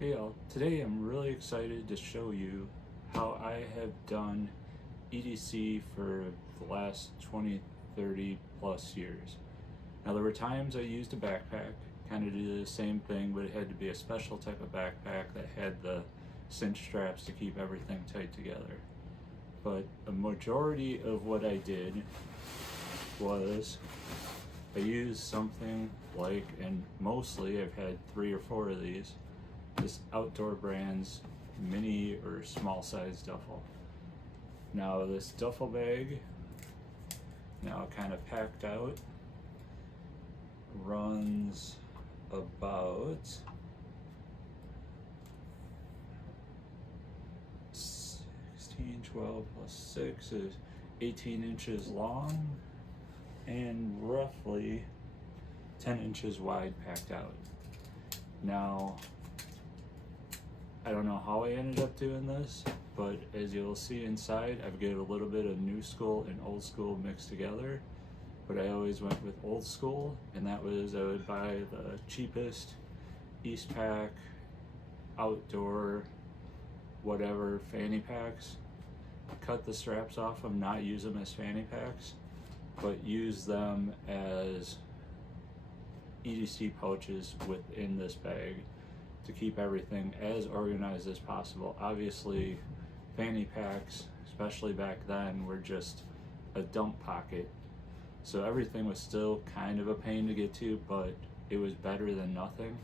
Hey all, today I'm really excited to show you how I have done EDC for the last 20, 30 plus years. Now there were times I used a backpack, kind of did the same thing, but it had to be a special type of backpack that had the cinch straps to keep everything tight together. But a majority of what I did was I used something like, and mostly I've had 3 or 4 of these, this Outdoor Brands mini or small size duffel. Now this duffel bag, now kind of packed out, runs about 16, 12 plus 6 is 18 inches long and roughly 10 inches wide packed out. Now, I don't know how I ended up doing this, but as you'll see inside, I've got a little bit of new school and old school mixed together. But I always went with old school, and that was I would buy the cheapest Eastpak, outdoor, whatever fanny packs, cut the straps off them, not use them as fanny packs, but use them as EDC pouches within this bag to keep everything as organized as possible. Obviously, fanny packs, especially back then, were just a dump pocket. So everything was still kind of a pain to get to, but it was better than nothing.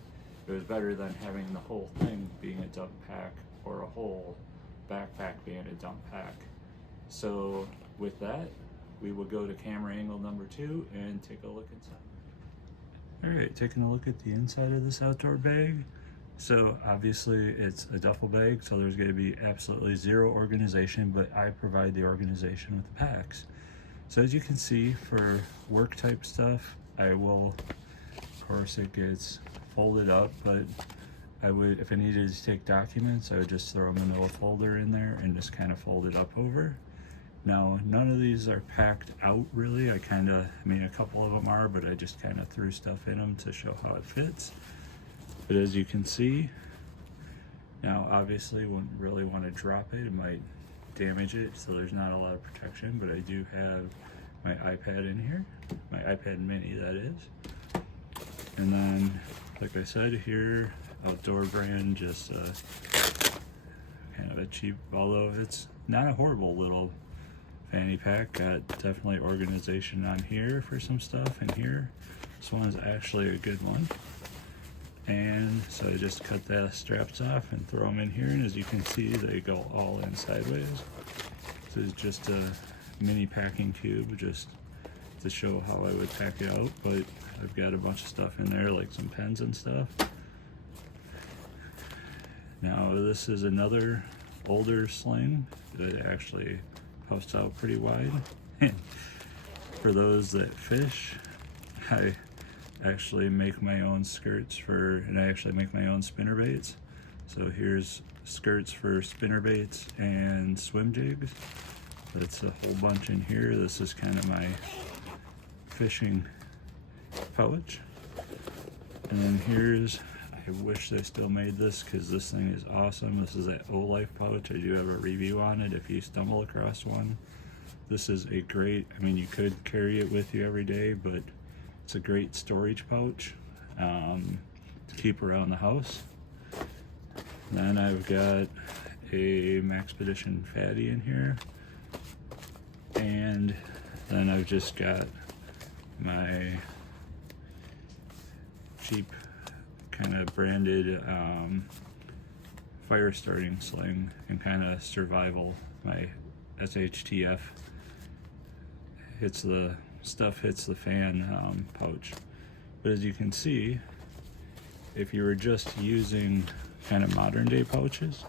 It was better than having the whole thing being a dump pack or a whole backpack being a dump pack. So with that, we will go to camera angle number 2 and take a look inside. All right, taking a look at the inside of this outdoor bag. So obviously it's a duffel bag, so there's going to be absolutely zero organization, but I provide the organization with the packs. So as you can see, for work type stuff, I will, of course it gets folded up, but I would, if I needed to take documents, I would just throw them into a folder in there and just kind of fold it up over. Now, none of these are packed out really. I mean a couple of them are, but I just kind of threw stuff in them to show how it fits. But as you can see, now obviously wouldn't really want to drop it, it might damage it, so there's not a lot of protection, but I do have my iPad in here, my iPad mini that is. And then, like I said here, Outdoor Brand, just kind of a cheap, although it's not a horrible little fanny pack. Got definitely organization on here for some stuff, and here, this one's actually a good one. And so I just cut the straps off and throw them in here, and as you can see, they go all in sideways. This is just a mini packing cube, just to show how I would pack it out, but I've got a bunch of stuff in there, like some pens and stuff. Now this is another older sling that actually puffs out pretty wide. For those that fish, I actually make my own skirts and I actually make my own spinner baits. So here's skirts for spinner baits and swim jigs. That's a whole bunch in here. This is kind of my fishing pouch. And then here's, I wish they still made this because this thing is awesome. This is that O-Life pouch. I do have a review on it if you stumble across one. This is a great, I mean, you could carry it with you every day, but it's a great storage pouch to keep around the house. Then I've got a Maxpedition Fatty in here. And then I've just got my cheap kind of branded fire starting sling and kind of survival, my SHTF hits the fan pouch. But as you can see, if you were just using kind of modern day pouches,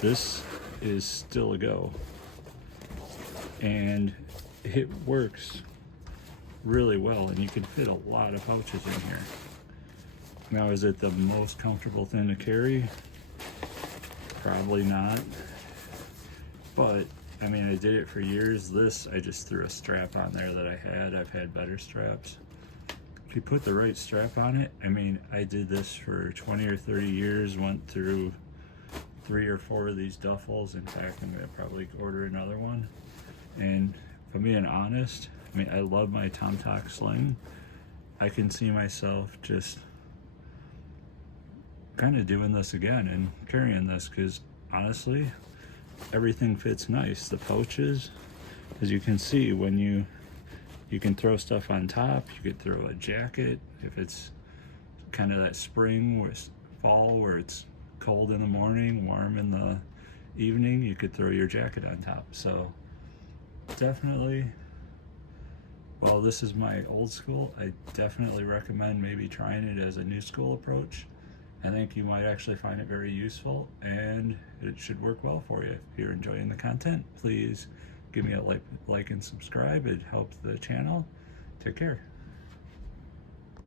this is still a go, and it works really well, and you can fit a lot of pouches in here. Now, is it the most comfortable thing to carry? Probably not, but I mean, I did it for years. This, I just threw a strap on there that I had. I've had better straps. if you put the right strap on it, I mean, I did this for 20 or 30 years, went through 3 or 4 of these duffels. In fact, I'm gonna probably order another one. And if I'm being honest, I mean, I love my Tom Talk sling. I can see myself just kind of doing this again and carrying this, because honestly, everything fits nice. The pouches, as you can see, when you can throw stuff on top. You could throw a jacket if it's kind of that spring or fall where it's cold in the morning, warm in the evening. You could throw your jacket on top. So definitely, well, this is my old school. I definitely recommend maybe trying it as a new school approach. I think you might actually find it very useful, and it should work well for you. If you're enjoying the content, please give me a like and subscribe. It helps the channel. Take care.